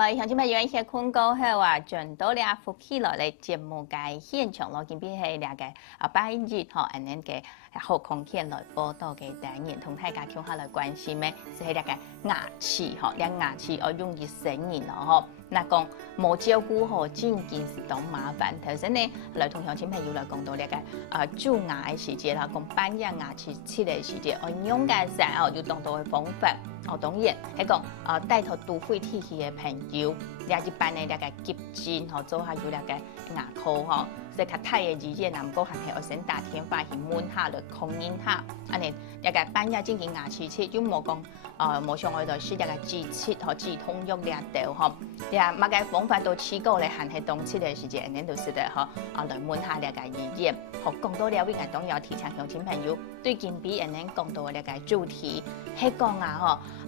來，鄉親朋友，歇困過後啊，轉到了福氣來嚟節目嘅現場咯，今邊係兩個拜日吼，安尼嘅好空氣來報道嘅單元，同大家聽下來關心嘅，是係兩個牙齒吼，兩牙齒好容易生炎咯吼。那講冇照顧好，真件是當麻煩。頭先呢，來同鄉親朋友來講到呢個蛀牙嘅時節啦，講半夜牙齒切嘅時節，我用嘅時候就當到嘅方法。哦，當然係講帶頭都會體氣嘅朋友，也一般呢，呢個急診吼，做下有呢個牙科吼，所以較太嘅日子，南哥還係要先打電話去問下來確認下，安尼呢個半夜進行牙齒切，就冇講冇像我哋是呢個止切和止痛藥兩道吼，呀乜嘅方法都試過咧，還係當切嘅時節，呢度是得嗬來問下呢個醫院，學講到了，我哋當然提倡鄉親朋友對近邊人哋講到呢個主題，係講啊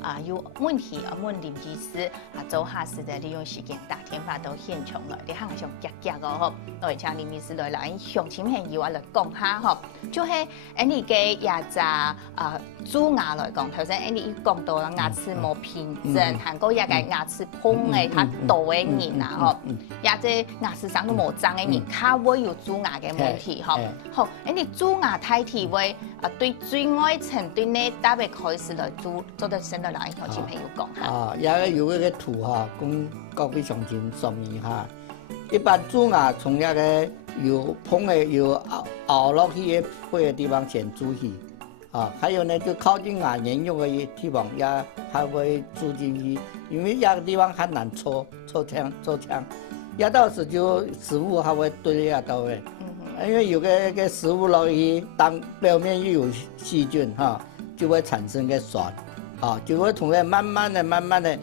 嗬有問題問林醫師做下事的利用時間打電話到現場來，你行上夾夾個嗬，來請林醫師來鄉親朋友來講下嗬，就係你嘅牙扎蛀牙來講，頭先你講到啦，牙齒冇平整，韓國也個牙齒碰嘅較多嘅人啊嗬，也即牙齒上都冇髒嘅人，較會有蛀牙嘅問題嗬。好，你蛀牙太體會對最外層對內特別開始來做得先來鄉親朋友講下。也有一個圖哈，供各位鄉親說明下。一般蛀牙從那個有碰的有凹落去的灰的地方先蛀去，還有呢就靠近牙齦用的地方也還會蛀進去，因為那個地方很難搓槍，壓到時就食物還會堆壓到的，因為有個食物落去，當表面又有細菌就會產生個酸，就會從那慢慢的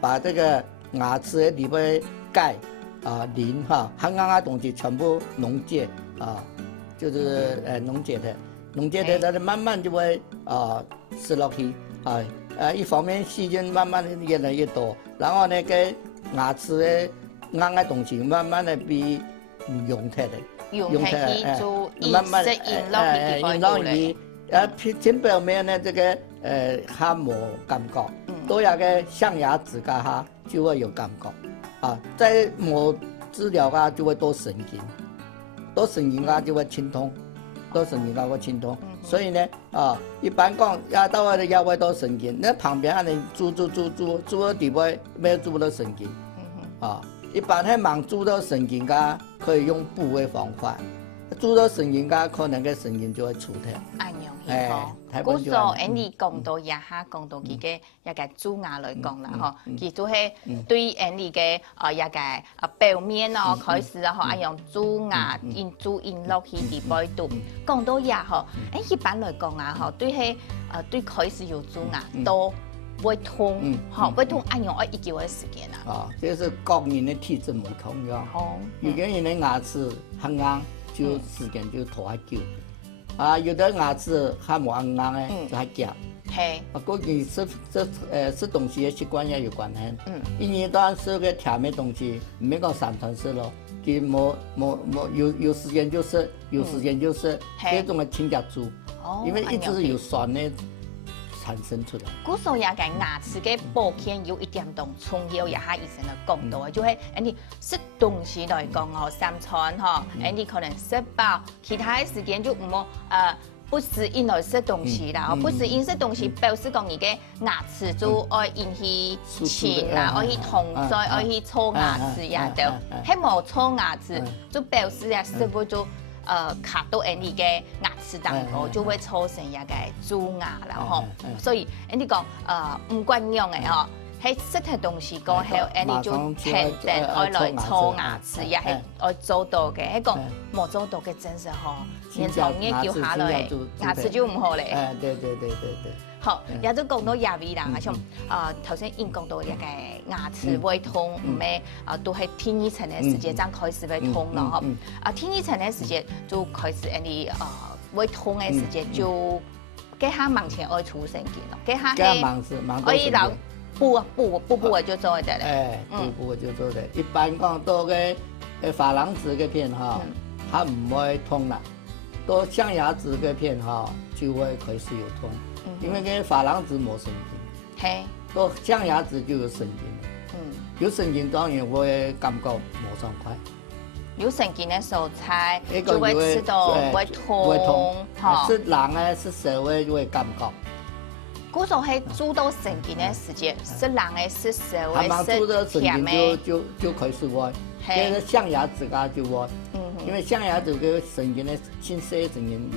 把這個牙齒的裡邊鈣磷含硬的東西全部溶解就是溶解的，但是慢慢就會吃落去一方面細菌慢慢的越來越多，然後呢個牙齒的硬的東西慢慢的被溶解的，慢慢引落去，前表面呢這個它冇感覺，多有個象牙齒噶哈就會有感覺。在冇治療啊，就會多神經啊就會清痛，所以呢一般講壓到我的腰會多神經，那旁邊還能蛀到底部沒有蛀到神經，一般係盲蛀到神經噶，可以用補的方法，蛀到神經噶，可能個神經就會出體。古時候，你講到一下講到佢嘅一個蛀牙來講啦，嗬，佢都係對你嘅一個表面開始用蛀牙引落去地部度。講到也嗬，一般來講對係對開始有蛀牙都會痛，會痛用一個月時間啊。就是各人的體質唔同樣，有個人的牙齒很硬，就時間就拖得久。有的牙齒還冇硬的，就還夾。嗰件吃東西的習慣也有關係。一年段食個甜的東西，唔免講三餐食咯，佢有時間就食，有時間就食，這種嘅親家蛀，因為一直有酸的產生出來。古時候也個牙齒嘅保健有一點同從有一下醫生來講到嘅，就係你食東西來講三餐你可能食飽，其他嘅時間就唔好不適應來食東西啦。不適應食東西表示講你嘅牙齒就愛引起錢啦，愛去痛水，愛去搓牙齒呀都，係冇搓牙齒就表示食物就卡到你嘅牙齒當中，就會造成一個蛀牙啦，所以你講唔管用嘅喺食嘅東西過後，你就停定愛來搓牙齒，也係愛做到嘅。喺講冇做到嘅真係連從嘢叫下來，牙齒就唔好咧。對。好，也都講到牙尾啦，像頭先已經講到一個牙齒會痛，唔係都係天一層嘅時間先開始會痛咯，天一層嘅時間就開始你會痛嘅時間就幾下盲前愛出神經咯，幾下係可以讓補就做得咧。補就做得。一般講到個珐琅質嘅片它唔會痛啦，到象牙質嘅片就會開始有痛。因為個珐琅質冇神經，到象牙質就有神經。有神經當然會感覺冇爽快。有神經的蔬菜那個就會吃到會痛，哈。是人呢是社會會感覺。古時候係煮到神經的時節，是人的是社會煮到是甜的，就開始會，這個象牙質啊就會，因為象牙質個神經的清晰神經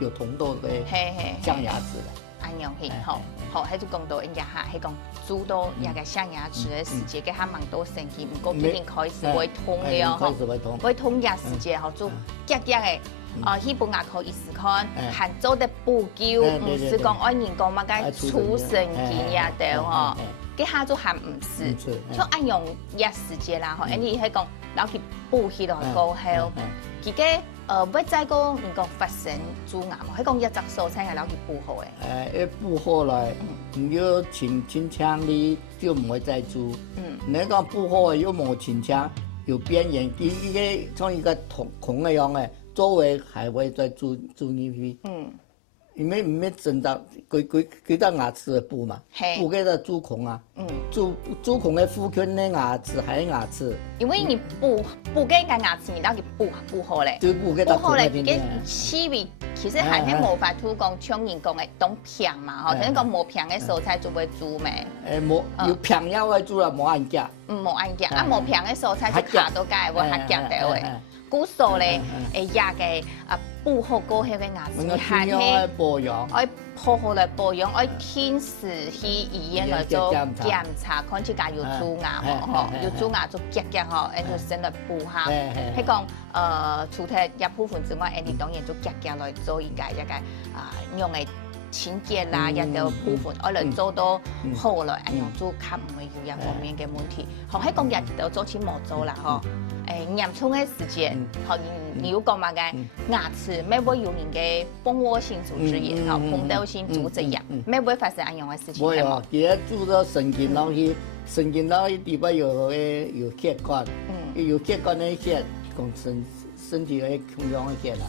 有同道嘅象牙質啦。安樣係，好，喺度講到人家嚇，係講煮到一個象牙質的時節，佢係蠻多神經，唔過已經開始會痛了，嗬，會痛嘅時節，嗬，做夾夾嘅。去補牙科醫師看，還做得補救，唔是講按人講乜嘅粗神經呀度嗬，佢下做還唔是，就按用一時節啦，嗬，你係講攞去補起來過後，佢嘅不再講人講發生蛀牙嘛，係講一隻蔬菜係攞去補好嘅。一補好來，唔要清槍你就唔會再蛀。你講補好又冇清槍，有邊緣，佢個從一個孔一樣嘅。周圍還會再蛀入去，因為唔係真的，佢得牙齒補嘛，補嗰個蛀孔啊，蛀孔嘅附近嘅牙齒還有牙齒。因為你補嗰個牙齒，你當佢補好咧，補好咧，佢氣味其實係喺無法度講，像人講嘅當平嘛，嗬，等於講冇平嘅蔬菜就會蛀咩？冇有平了會蛀啦，冇按夾，冇按夾，啊冇平嘅蔬菜就卡到解會嚇夾到嘅。古時候咧，牙嘅補好過後嘅牙齒，係喺保養，愛好好來保養，愛天時去醫院來做檢查，看自家有蛀牙冇，有蛀牙就夾夾嗬，然後先來補下。係講除咗一部分之外，你當然就夾夾來做一個用嘅清潔啦，一個部分，愛來做到好來，咁樣做較唔會有一方面嘅問題。學喺講日就做錢冇做啦，嗬。嚴重嘅時節，學你要講乜嘅牙齒，咩會有人嘅蜂窩性組織炎，嚇蜂竇性組織炎，咩會發生咁樣嘅事情？會哦，佢一蛀到神經腦去，神經腦去地方有血管，有血管嘅血，講身體嘅供氧嘅血啦，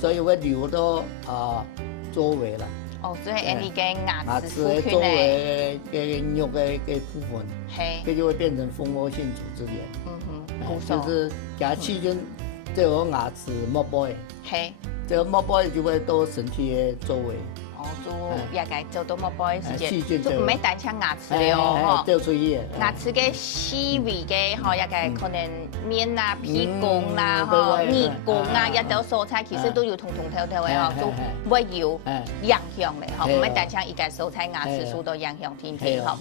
所以會流到周圍啦。哦，所以你嘅牙齒附近嘅肉嘅部分，佢就會變成蜂窩性組織炎。就是假細菌，這個牙齒膜包嘅，這個膜包就會到身體嘅周圍。哦，做也該做到膜包嘅時間，就唔係單槍牙齒了哦，掉出去。牙齒嘅細微嘅，嗬，也該可能面啊、皮公啦、嗬、面公啊，一道蔬菜其實都要通通透透嘅嗬，都會有影響嘅嗬，唔係單槍一個蔬菜牙齒受到影響天天嗬。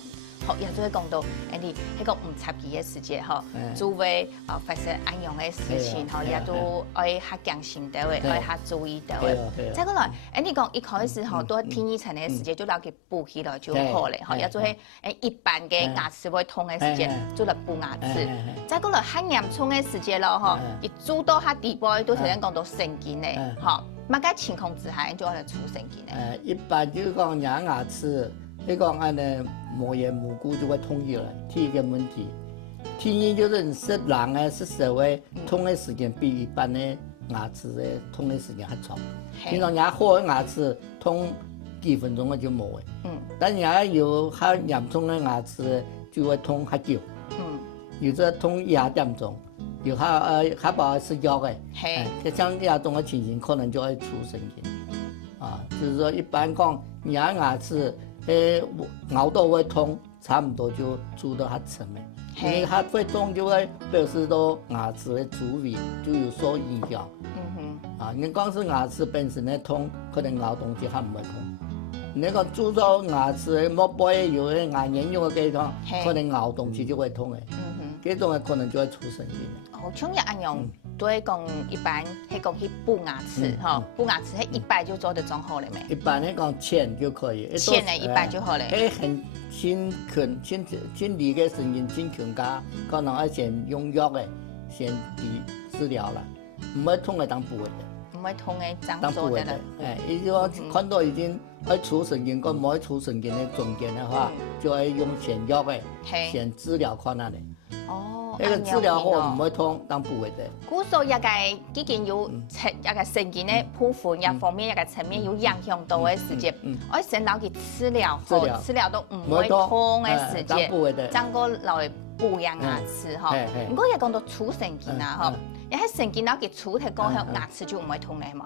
學亦都係講到，你喺個唔插忌嘅時節，嗬，就會發生安樣嘅事情，嗬，也都愛較謹慎到嘅，愛較注意到嘅。再過來，你講一開始嗬，都天一層嘅時節，就攞佢補起來就好咧，嗬，亦都係一般嘅牙齒會痛嘅時節，就嚟補牙齒。再過來，較嚴重嘅時節咯，嗬，一蛀到下地步，都頭先講到神經咧，嗬，乜嘅情況之下，就愛嚟除神經咧。一般就講牙齒。你講按呢磨牙無辜就會痛起來，第一個問題。天一就是是人呢是社會痛的時間比一般的牙齒的痛的時間還長。平常人好的牙齒痛幾分鐘就冇嘅，但人有較嚴重的牙齒就會痛較久。有啲痛2點鐘，有較飽睡覺嘅，像這種的情形可能就會除神經。就是說一般講牙齒。咬到會痛，差唔多就蛀到較深嘅，因為它會痛就會表示到牙齒嘅主位就有所影響。你光是牙齒本身嘅痛，可能咬東西還唔會痛。你講蛀到牙齒嘅膜包有嘅牙齦肉嘅地方，可能咬東西就會痛嘅。這種可能就會出神經。哦，像一樣。都係講一般係講去補牙齒，嗬，補牙齒係一般就做得仲好咧咩？一般係講淺就可以，淺咧一般就好咧。係很先離嘅神經先強加，可能要先用藥嘅，先治療啦，唔係痛嘅當補嘅，唔係痛嘅當做嘅啦。伊就話看到已經要除神經，個冇除神經嘅中間嘅話，就係用先藥嘅，先治療看下咧。哦。那个治疗后唔會痛，但不會的。古數一個已經有一個神經的部分，一方面一個層面有影響到的時間，我先攞佢治療後，治療都唔會痛的時間，整個來補養牙齒吼。不過也講到除神經啊吼，一喺神經攞佢除咗過後，牙齒就唔會痛嘅嘛。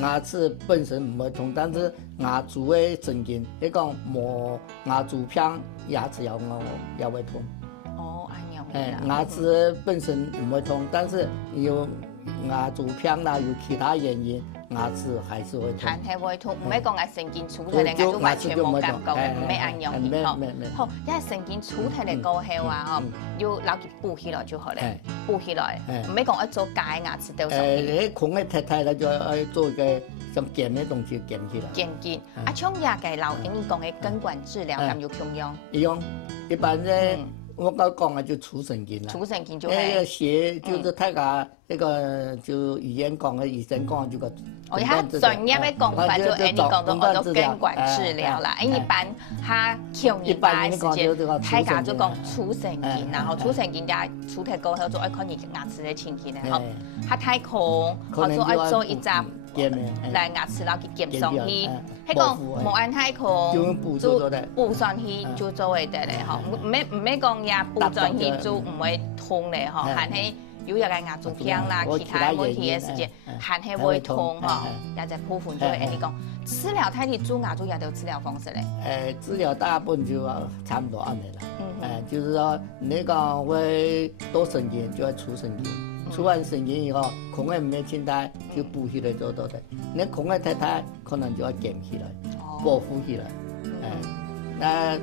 牙齒本身唔會痛，但是牙柱的神經，你講磨牙柱片，牙齒也會痛。哦，安樣。牙齒本身唔會痛，但是有牙柱片啦，有其他原因，牙齒還是會痛。還係會痛，唔係講係神經除咗嚟，就完全冇感覺嘅，唔係安樣嘅吼。好，因為神經除咗嚟過後啊，吼，要攞佢補起來就好咧，補起來，唔係講要做假牙齒掉上去。孔嘅太太咧就要做一個像鉗嘅東西鉗起來。鉗緊，啊，像牙嘅老人你講嘅根管治療咁有用用？用，一般咧。我剛講嘅就除神經啦，除神經就係。那個血就是大家那個就語言講嘅醫生講就個。哦，他專業嘅講法就誒，你講到我做根管治療啦。一般他強人家嘅時間，大家就講除神經，然後除神經加除脫過後就愛看你牙齒嘅情形咧。吼，他太空，或者愛做一隻嚟牙齒攞佢夾上去。迄個無按太空，就補上去就做會得咧。吼，唔係講也補上去就唔會痛咧。吼，但係有一個牙周病啦，其他問題嘅時間，還係會痛吼，也就部分就會你講治療太啲蛀牙蛀牙都有治療方式咧。治療大部分就差唔多咁嘅啦。就是說你講會多神經就要除神經。除完神經以後，孔嘅唔係清態就補起來就得的。你孔嘅太太可能就要減起來，保護起來。那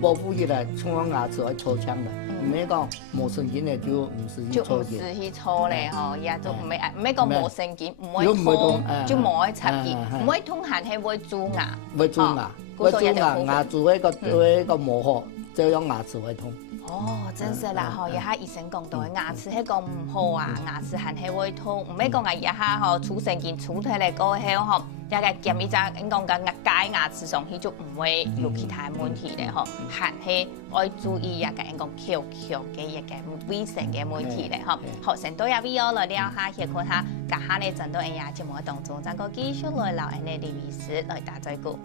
保護起來，沖完牙齒會抽槍的。唔係講冇神經嘅就唔是去抽嘅。就唔是去抽咧吼，也就唔係講冇神經，唔會痛，就冇去插嘅，唔會痛還係會蛀牙。會蛀牙，會蛀牙，牙蛀一個磨合，這樣牙齒會痛。哦，真是啦吼！一下醫生講到牙齒迄個唔好啊，牙齒還係會痛，唔係講啊一下吼除神經除脫嚟過後吼，一個檢一隻應講個假牙齒上去就唔會有其他問題咧吼，還係要注意一個應講口腔嘅一個衛生嘅問題咧吼。好，先多謝 V O 來了下，謝看下家下咧陣到人家節目當中，再個繼續來留人哋李醫師來打嘴鼓。